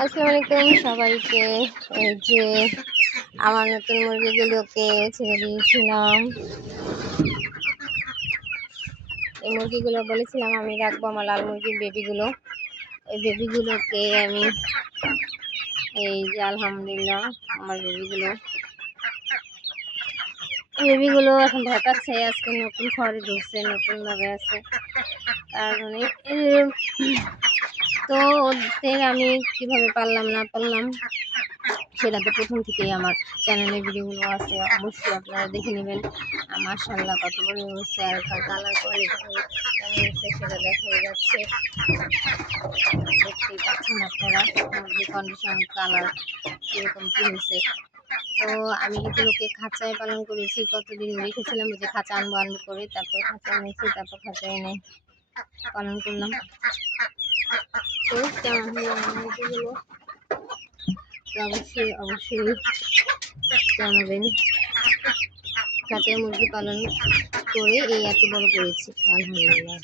আসসালামু আলাইকুম সবাইকে। এই যে আমার নতুন মুরগিগুলোকে ছেড়ে দিয়েছিলাম। এই মুরগিগুলো বলেছিলাম আমি রাখবো, আমার লাল মুরগির বেবিগুলো। এই বেবিগুলোকে আমি এই যে আলহামদুলিল্লাহ আমার বেবিগুলো এখন ভয় পাচ্ছে। আজকে নতুন ঘরে ঢুকছে, নতুনভাবে আছে, তার মানে তো ওদের আমি কিভাবে পারলাম না পারলাম সেটা তো প্রথম থেকেই আমার চ্যানেলে ভিডিওগুলো আছে, অবশ্যই আপনারা দেখে নেবেন। মাশাআল্লাহ কত বড় হচ্ছে, আর কালার কোয়ালিটি কেমন হচ্ছে সেটা দেখাই যাচ্ছে, দেখতেই পাচ্ছেন আপনারা মুরগির কন্ডিশন, কালার কীরকম কী হয়েছে। তো আমি এগুলোকে খাঁচায় পালন করেছি, কতদিন রেখেছিলাম যে খাঁচা আনবো করে, তারপর খাঁচা এনেছি, তারপর খাঁচা এনে পালন করলাম। তো কেমন হলো আমার মুরগিগুলো অবশ্যই জানাবেন। খাঁচায় মুরগি পালন করে এই এত বড় করেছি, আলহামদুলিল্লাহ।